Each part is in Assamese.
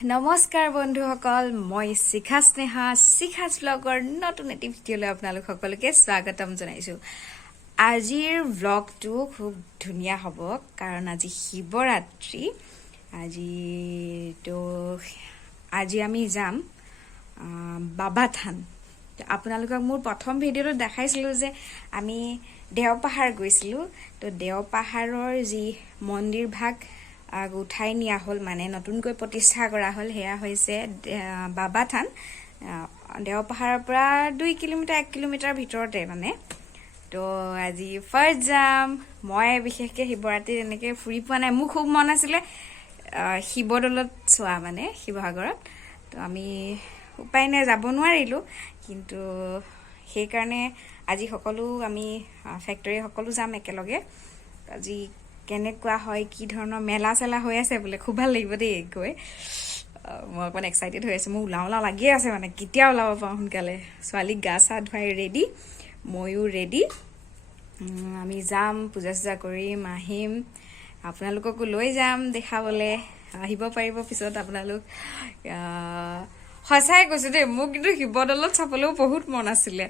নমস্কাৰ বন্ধুসকল মই শিখা স্নেহা শিখাস ব্লগৰ নতুন এটি ভিডিঅ'লৈ আপোনালোক সকলোকে স্বাগতম জনাইছো আজিৰ ব্লগটো খুব ধুনীয়া হ'ব কাৰণ আজি শিৱৰাত্ৰি আজি আমি যাম বাবা থান আপোনালোকক মোৰ প্ৰথম ভিডিঅ'টো দেখাইছিলো যে আমি দেওপাহাৰ গৈছিলো তো দেওপাহাৰৰ যি মন্দিৰ ভাগ উঠাই নিয়া হল মানে নতুনকৈ প্ৰতিষ্ঠা কৰা হল হেয়া হৈছে বাবা থান দেওপাহাৰৰ পৰা 2 কিলোমিটাৰ 1 কিলোমিটাৰ ভিতৰতে মানে তো আজি ফাৰ্ষ্ট যাম মই বিশেষকৈ শিৱৰাত্ৰি এনেকৈ ফুৰি পোৱা নাই মোৰ খুব মন আছিলে শিৱদৌলত চোৱা মানে শিৱসাগৰত তো আমি উপায় নাই যাব নোৱাৰিলো কিন্তু সেই কাৰণে আজি সকলো আমি ফ্যাক্টৰী সকলো যাম একেলগে আজি কেনেকুৱা হয় কি ধৰণৰ মেলা চেলা হৈ আছে বলে খুব ভাল লাগিব দেই গৈ মই অকণ এক্সাইটেড হৈ আছে মই ওলাওলা লাগি আছে মানে কেতিয়া ওলাব পাওঁ সোনকালে ছোৱালী গা চা ধুৱাই ৰেডি ময়ো ৰেডি আমি যাম পূজা চূজা কৰিম আহিম আপোনালোককো লৈ যাম দেখাবলৈ আহিব পাৰিব পিছত আপোনালোক সঁচাই কৈছো দেই মোক কিন্তু শিৱদৌলত চাবলৈও বহুত মন আছিলে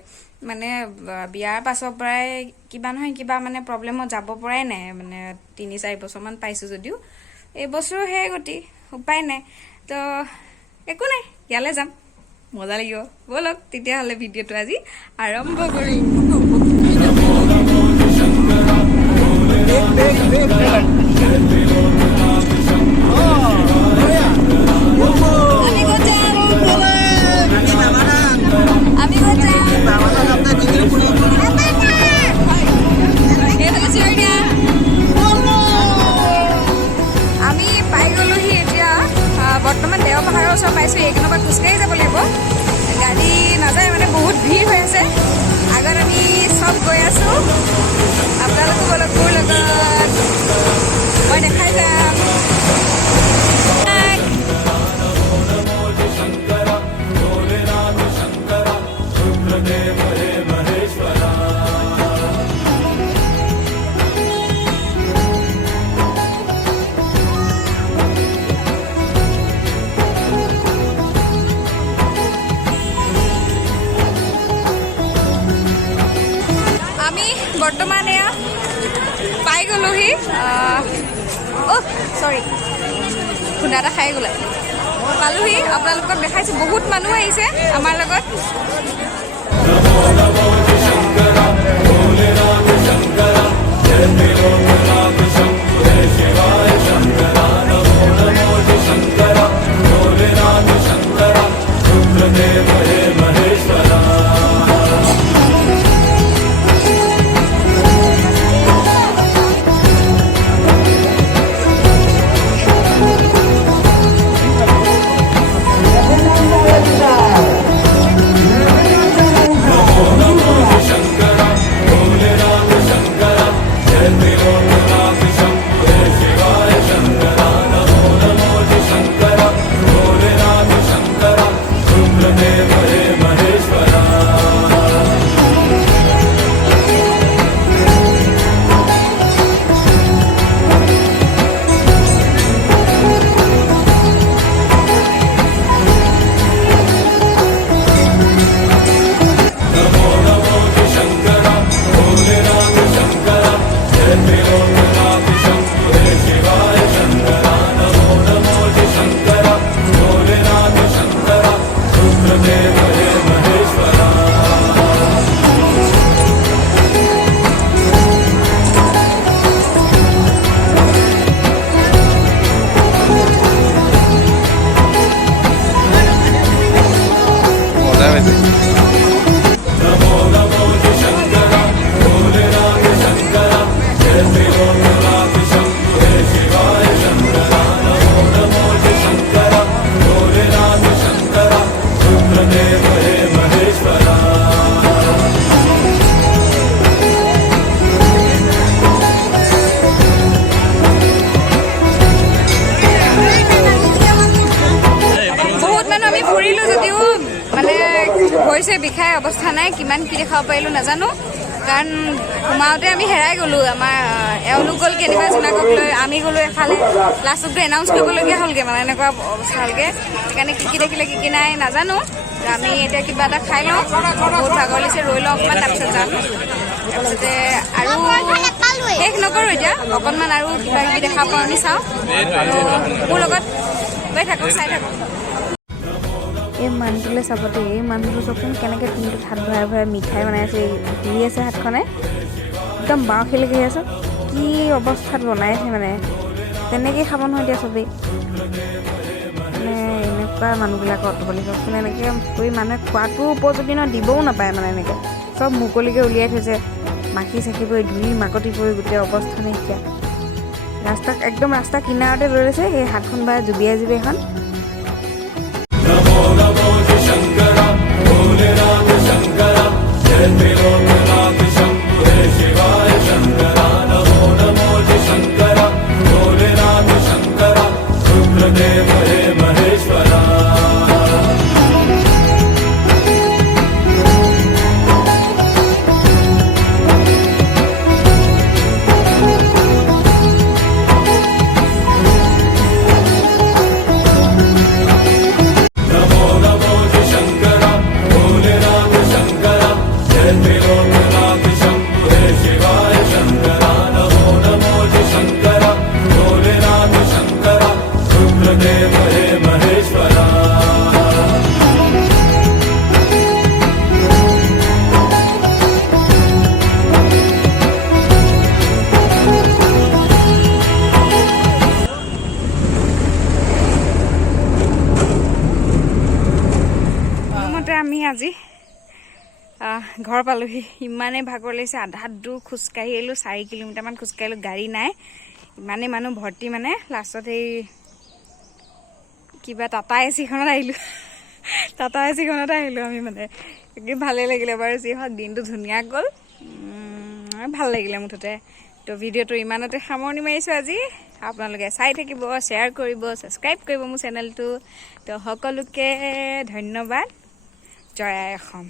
মানে বিয়াৰ পাছৰ পৰাই কিবা নহয় কিবা মানে প্ৰব্লেমত যাব পৰাই নাই মানে 3-4 বছৰমান পাইছো যদিও এই বছৰো হে গতি উপায় নাই তো একো নাই ইয়ালৈ যাম মজা লাগিব বলক তেতিয়াহ'লে ভিডিঅ'টো আজি আৰম্ভ কৰিম বৰ্তমান দেওপাহাৰৰ ওচৰ পাইছো এইকনৰ পৰা খোজকাঢ়ি যাব লাগিব গাড়ী নাযায় মানে বহুত ভিৰ হৈ আছে আগত আমি সব গৈ আছো আপোনালোকো বলক মোৰ লগত মই দেখাই যাম বৰ্তমান এয়া পাই গলোহি সৰি খুন্দা এটা খাই গ'লে পালোহি আপোনালোকক দেখাইছো বহুত মানুহ আহিছে আমাৰ লগত বিষাই অৱস্থা নাই কিমান কি দেখাব পাৰিলো নাজানো কাৰণ সোমাওঁতে আমি হেৰাই গ'লোঁ আমাৰ এওঁলোক গ'ল কেনিবা জোনাকক লৈ আমি গ'লোঁ এফালে লাষ্টততো এনাউন্স কৰিবলগীয়া হ'লগৈ মানে এনেকুৱা অৱস্থা হ'লগৈ সেইকাৰণে কি দেখিলে কি নাই নাজানো আমি এতিয়া কিবা এটা খাই লওঁ বহুত ভাগৰ লাগিছে ৰৈ লওঁ অকণমান তাৰপিছত যাম তাৰপিছতে আৰু শেষ নকৰোঁ এতিয়া অকণমান আৰু কিবা কিবি দেখা পাওঁ আমি চাওঁ মোৰ লগত গৈ থাকোঁ চাই থাকোঁ এই মানুহটোলৈ চাবতে এই মানুহটো চকচোন কেনেকৈ দিনটোত হাত ভৰাই ভৰাই মিঠাই বনাই আছে দি আছে হাতখনে একদম বাওখেলিকে আছে কি অৱস্থাত বনাইছে মানে তেনেকৈ খাব নহয় এতিয়া চবেই মানে এনেকুৱা মানুহবিলাকক অটবলি চকচোন এনেকৈ কৰি মানুহে খোৱাটো উপযোগী ন দিবও নাপায় মানে এনেকৈ চব মুকলিকৈ উলিয়াই থৈছে মাখি চাখি পৰি ধূলি মাকতি পৰি গোটেই অৱস্থা নাইকিয়া একদম ৰাস্তা কিনাৰতে লৈ লৈছে সেই হাতখন বা জুবিয়াই এখন আমি আজি ঘৰ পালোহি ইমানেই ভাগৰ লাগিছে আধা দূৰ খোজকাঢ়ি আহিলোঁ 4 কিলোমিটাৰমান খোজকাঢ়িলোঁ গাড়ী নাই ইমানেই মানুহ ভৰ্তি মানে লাষ্টত এই কিবা টাটা এচিখনত আহিলোঁ আমি মানে ভালেই লাগিলে বাৰু যি হওক দিনটো ধুনীয়া গ'ল ভাল লাগিলে মুঠতে তো ভিডিঅ'টো ইমানতে সামৰণি মাৰিছোঁ আজি আপোনালোকে চাই থাকিব শ্বেয়াৰ কৰিব ছাবস্ক্ৰাইব কৰিব মোৰ চেনেলটো তো সকলোকে ধন্যবাদ জয় আই অসম।